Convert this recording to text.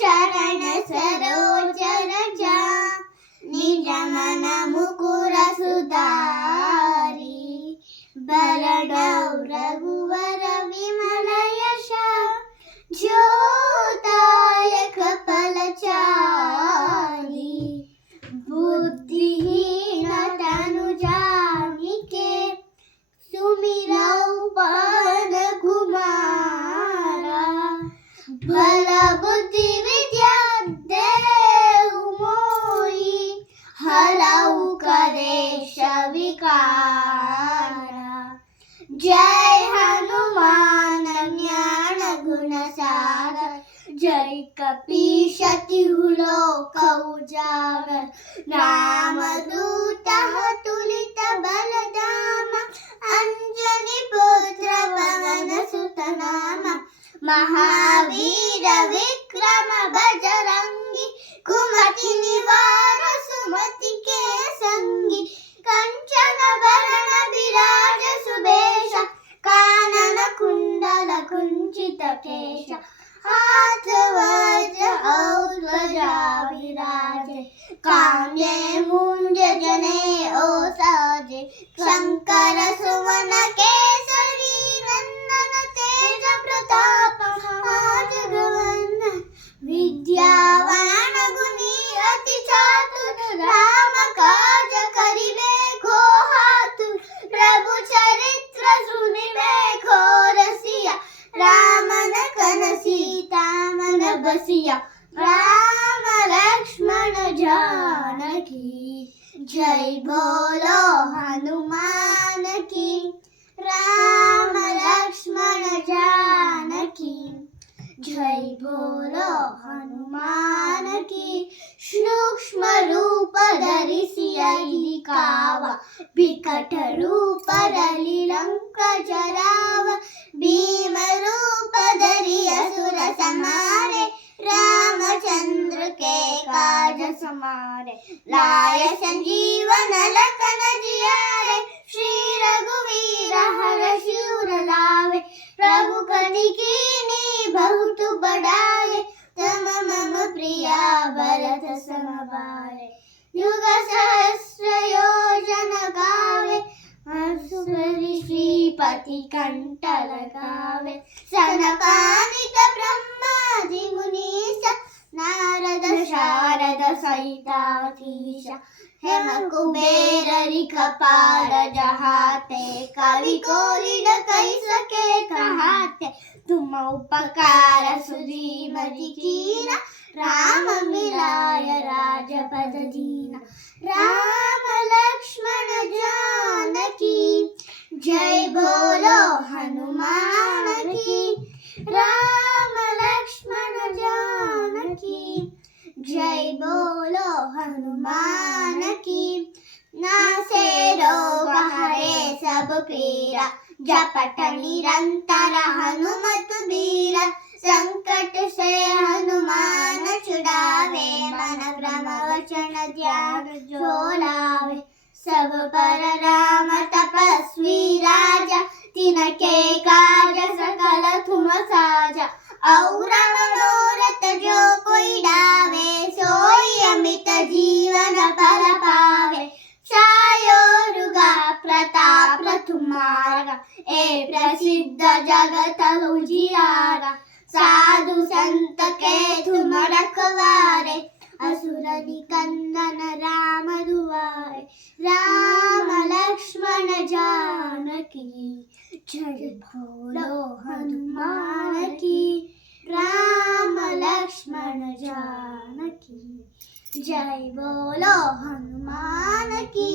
चरण सरोज रजा निज मन मुकुर सुधारी बरनौ रघुवर विमल यश ज्योतायक फलचारी बुद्धिहीन तनु जानिके सुमिरौ पवन कुमारा बल बुद्धि विद्या देहु मोहि हरौ कलेश विकारा जय हनुमान ज्ञान गुण सागर जय कपीश तिहु लोक उजागर रामदूत तुलित बलधाम अंजनी पुत्र पवन सुत नाम महावीर विक्रम बजरंगी कुमति निवार सुमति के संगी कंचन वरण विराज सुबेश कानन कुंडल कुंचित केश हाथ वज्र और ध्वजा विराजे कांधे मूंज जनेऊ साजे शंकर सुवन केसरी नंदन तेज प्रताप महाजगवंदन विद्यावान गुणी अति चातुर राम काज करिबे को हातुर प्रभु चरित्र सुनिबे को रसिया राम लखन सीता मन बसिया राम लक्ष्मण जानकी जय बोलो हनुमान की राम लक्ष्मण जानकी जय बोलो हनुमान की सूक्ष्म रूप धरि सियहि दिखावा विकट रूप धरि लंक जरावा भीम रूप धरि असुर संहारे रामचंद्र के काज समारे लाय संजीवन लखन जियारे श्री रघुवीर हर्षि उर लावे प्रभु कनि कीन्ही बहुत बढ़ावे तम मम प्रिया भरत सम भावे युग सहस्र योजन गावे श्रीपति कंठ लगावे सनकादिक ब्रह्मादि मुनीश नारद शारद सहिताधीश हेम कुबेर रिखपाल जहाते कवि कोविद कहि सके कहाते तुम उपकार सुधीम कीना राम मिलाय राजपद दीना राम लक्ष्मण जानकी जय बोलो हनुमान की राम लक्ष्मण जानकी जय बोलो हनुमान की नासे रोग हरे सब पीरा जपत निरंतर हनुमत बीरा संकट से हनुमान छुड़ावे मन भ्रम वचन ध्यान जो लावे सब पर राम तपस्वी राजा तिनके काज सकल तुम साजा और मनोरथ जो कोई डावे सोई अमित जीवन फल पावे छायो रुगा प्रताप तुम्हारा ए प्रसिद्ध जगत उजियारा साधु संत के तुम रखवारे असुर निकंदन राम दुआरे राम लक्ष्मण जानकी जय बोलो हनुमान की राम लक्ष्मण जानकी जय बोलो हनुमान की।